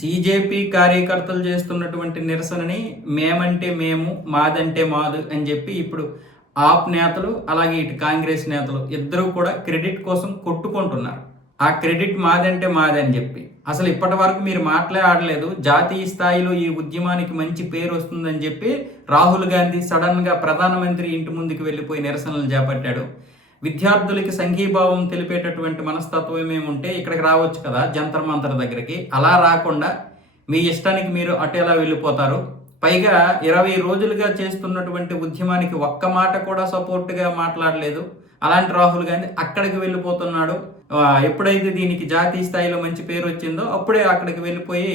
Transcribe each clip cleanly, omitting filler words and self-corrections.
CJP కార్యకర్తలు చేస్తున్నటువంటి నిరసనని మేమంటే మేము, మాదంటే మాదు అని చెప్పి ఇప్పుడు ఆప్ నేతలు అలాగే ఇటు కాంగ్రెస్ నేతలు ఇద్దరూ కూడా క్రెడిట్ కోసం కొట్టుకుంటున్నారు. ఆ క్రెడిట్ మాదంటే మాదని చెప్పి అసలు ఇప్పటి వరకు మీరు మాట్లాడలేదు. జాతీయ స్థాయిలో ఈ ఉద్యమానికి మంచి పేరు వస్తుందని చెప్పి రాహుల్ గాంధీ సడన్గా ప్రధానమంత్రి ఇంటి ముందుకు వెళ్ళిపోయి నిరసనలు చేపట్టాడు. విద్యార్థులకి సంఘీభావం తెలిపేటటువంటి మనస్తత్వం ఏముంటే ఇక్కడికి రావచ్చు కదా జంతర్ మంతర్ దగ్గరికి. అలా రాకుండా మీ ఇష్టానికి మీరు అటు ఎలా వెళ్ళిపోతారు? పైగా 20 రోజులుగా చేస్తున్నటువంటి ఉద్యమానికి ఒక్క మాట కూడా సపోర్ట్గా మాట్లాడలేదు. అలాంటి రాహుల్ గాంధీ అక్కడికి వెళ్ళిపోతున్నాడు. ఎప్పుడైతే దీనికి జాతీయ స్థాయిలో మంచి పేరు వచ్చిందో అప్పుడే అక్కడికి వెళ్ళిపోయి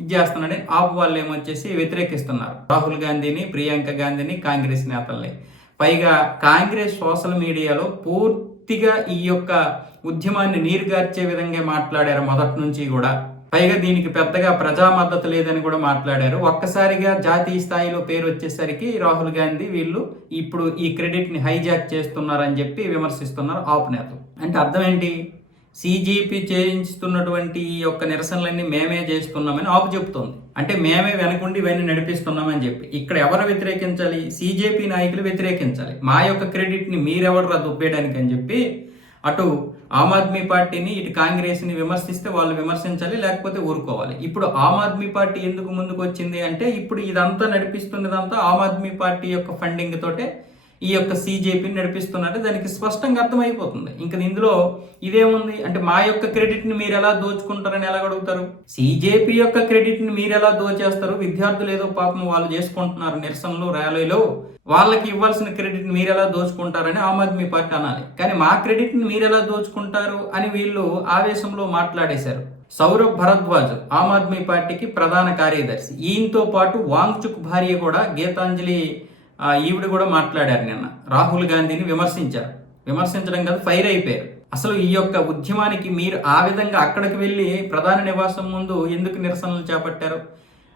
ఇది చేస్తున్నాడని ఆప్ వాళ్ళు ఏమొచ్చేసి వ్యతిరేకిస్తున్నారు రాహుల్ గాంధీని, ప్రియాంక గాంధీని, కాంగ్రెస్ నేతల్ని. పైగా కాంగ్రెస్ సోషల్ మీడియాలో పూర్తిగా ఈ యొక్క ఉద్యమాన్ని నీరుగార్చే విధంగా మాట్లాడారు మొదటి నుంచి కూడా. పైగా దీనికి పెద్దగా ప్రజా మద్దతు లేదని కూడా మాట్లాడారు. ఒక్కసారిగా జాతీయ స్థాయిలో పేరు వచ్చేసరికి రాహుల్ గాంధీ వీళ్ళు ఇప్పుడు ఈ క్రెడిట్ని హైజాక్ చేస్తున్నారని చెప్పి విమర్శిస్తున్నారు ఆప్ నేతలు. అంటే అర్థం ఏంటి? సీజేపీ చేయిస్తున్నటువంటి ఈ యొక్క నిరసనలన్నీ మేమే చేస్తున్నామని ఆపు చెప్తోంది. అంటే మేమే వెనకుండి ఇవన్నీ నడిపిస్తున్నామని చెప్పి ఇక్కడ ఎవరు వ్యతిరేకించాలి? సీజేపీ నాయకులు వ్యతిరేకించాలి. మా యొక్క క్రెడిట్ని మీరెవరు దుబ్బేయడానికి అని చెప్పి అటు ఆమ్ ఆద్మీ పార్టీని ఇటు కాంగ్రెస్ని విమర్శిస్తే వాళ్ళు విమర్శించాలి, లేకపోతే ఊరుకోవాలి. ఇప్పుడు ఆమ్ ఆద్మీ పార్టీ ఎందుకు ముందుకు వచ్చింది అంటే ఇప్పుడు ఇదంతా నడిపిస్తున్నదంతా ఆమ్ ఆద్మీ పార్టీ యొక్క ఫండింగ్ తోటే ఈ యొక్క సీజేపీని నడిపిస్తున్నట్టు దానికి స్పష్టంగా అర్థమైపోతుంది. ఇంకా ఇందులో ఇదేముంది అంటే మా యొక్క క్రెడిట్ని మీరు ఎలా దోచుకుంటారని ఎలా అడుగుతారు? సీజేపీ యొక్క క్రెడిట్ని మీరు ఎలా దోచేస్తారు? విద్యార్థులు ఏదో పాపం వాళ్ళు చేసుకుంటున్నారు నిరసనలు, ర్యాలీలు, వాళ్ళకి ఇవ్వాల్సిన క్రెడిట్ని మీరు ఎలా దోచుకుంటారని ఆమ్ ఆద్మీ పార్టీ అనాలి. కానీ మా క్రెడిట్ని మీరు ఎలా దోచుకుంటారు అని వీళ్ళు ఆవేశంలో మాట్లాడేశారు. సౌరభ్ భరద్వాజ్ ఆమ్ ఆద్మీ పార్టీకి ప్రధాన కార్యదర్శి, ఈయనతో పాటు వాంగ్చుక్ భార్య కూడా గీతాంజలి ఈవిడ కూడా మాట్లాడారు. నిన్న రాహుల్ గాంధీని విమర్శించారు. విమర్శించడం కాదు, ఫైర్ అయిపోయారు. అసలు ఈ యొక్క ఉద్యమానికి మీరు ఆ విధంగా అక్కడికి వెళ్ళి ప్రధాన నివాసం ముందు ఎందుకు నిరసనలు చేపట్టారు?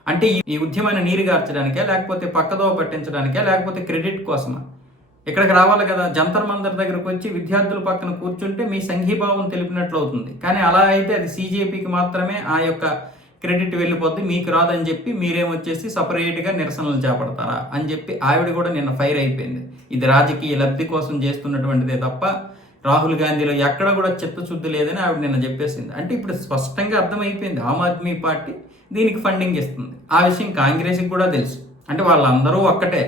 అంటే ఈ ఉద్యమాన్ని నీరుగార్చడానికే, లేకపోతే పక్కదోవ పట్టించడానికే, లేకపోతే క్రెడిట్ కోసమా? ఇక్కడికి రావాలి కదా, జంతర్ మంతర్ దగ్గరకు వచ్చి విద్యార్థుల పక్కన కూర్చుంటే మీ సంఘీభావం తెలిపినట్లు అవుతుంది. కానీ అలా అయితే అది సీజేపీకి మాత్రమే ఆ యొక్క క్రెడిట్ వెళ్ళిపోద్ది, మీకు రాదని చెప్పి మీరేమొచ్చేసి సపరేట్గా నిరసనలు చేపడతారా అని చెప్పి ఆవిడ కూడా నిన్న ఫైర్ అయిపోయింది. ఇది రాజకీయ లబ్ధి కోసం చేస్తున్నటువంటిదే తప్ప రాహుల్ గాంధీలో ఎక్కడ కూడా చిత్తశుద్ధి లేదని ఆవిడ నిన్న చెప్పేసింది. అంటే ఇప్పుడు స్పష్టంగా అర్థమైపోయింది ఆమ్ ఆద్మీ పార్టీ దీనికి ఫండింగ్ ఇస్తుంది. ఆ విషయం కాంగ్రెస్కి కూడా తెలుసు. అంటే వాళ్ళందరూ ఒక్కటే.